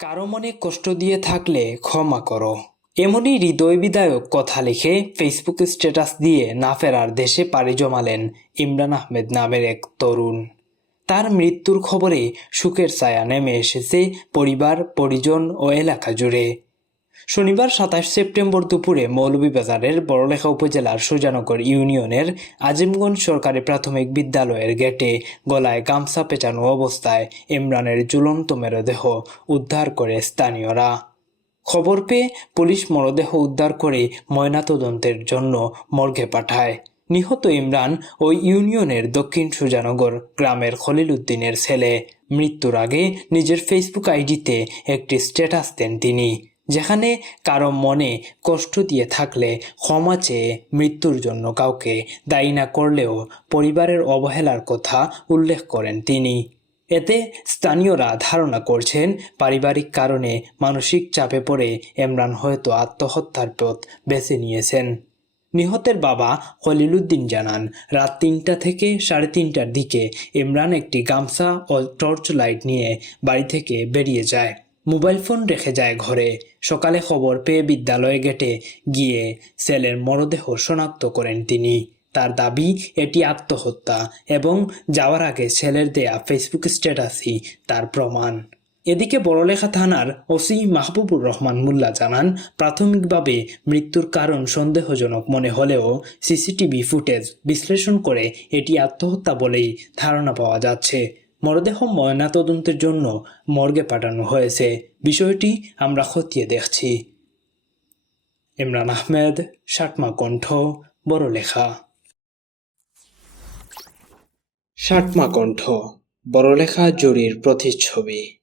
কারও মনে কষ্ট দিয়ে থাকলে ক্ষমা করো। এমনই হৃদয় বিদায়ক কথা লিখে ফেসবুক স্ট্যাটাস দিয়ে না ফেরার দেশে পাড়ি জমালেন ইমরান আহমেদ নামের এক তরুণ। তার মৃত্যুর খবরে সুখের ছায়া নেমে এসেছে পরিবার, পরিজন ও এলাকা জুড়ে। শনিবার সাতাশ সেপ্টেম্বর দুপুরে মৌলভীবাজারের বড়লেখা উপজেলার সুজানগর ইউনিয়নের আজিমগঞ্জ সরকারি প্রাথমিক বিদ্যালয়ের গেটে গলায় গামছা পেঁচানো অবস্থায় ইমরানের ঝুলন্ত মৃতদেহ উদ্ধার করে স্থানীয়রা। খবর পেয়ে পুলিশ মরদেহ উদ্ধার করে ময়নাতদন্তের জন্য মর্গে পাঠায়। নিহত ইমরান ওই ইউনিয়নের দক্ষিণ সুজানগর গ্রামের খলিল উদ্দিনের ছেলে। মৃত্যুর আগে নিজের ফেসবুক আইডিতে একটি স্ট্যাটাস দেন তিনি। যেখানে কারও মনে কষ্ট দিয়ে থাকলে ক্ষমা চেয়ে মৃত্যুর জন্য কাউকে দায়ী না করলেও পরিবারের অবহেলার কথা উল্লেখ করেন তিনি। এতে স্থানীয়রা ধারণা করছেন, পারিবারিক কারণে মানসিক চাপে পড়ে ইমরান হয়তো আত্মহত্যার পথ বেছে নিয়েছেন। নিহতের বাবা খলিলুদ্দিন জানান, রাত তিনটা থেকে সাড়ে তিনটার দিকে ইমরান একটি গামছা ও টর্চ লাইট নিয়ে বাড়ি থেকে বেরিয়ে যায়। মোবাইল ফোন রেখে যায় ঘরে। সকালে খবর পেয়ে বিদ্যালয়ে গেটে গিয়ে ছেলের মরদেহ শনাক্ত করেন তিনি। তার দাবি, এটি আত্মহত্যা এবং যাওয়ার আগে ছেলের দেয়া ফেসবুক স্ট্যাটাসই তার প্রমাণ। এদিকে বড়লেখা থানার ওসি মাহবুবুর রহমান মোল্লা জানান, প্রাথমিকভাবে মৃত্যুর কারণ সন্দেহজনক মনে হলেও সিসিটিভি ফুটেজ বিশ্লেষণ করে এটি আত্মহত্যা বলেই ধারণা পাওয়া যাচ্ছে। মরদেহ ময়নাতদন্তের জন্য মর্গে পাঠানো হয়েছে। বিষয়টি আমরা খতিয়ে দেখছি। ইমরান আহমেদ সাটমা কণ্ঠ বড় লেখা সাটমা কণ্ঠ, বড়লেখা জুরির প্রতিচ্ছবি।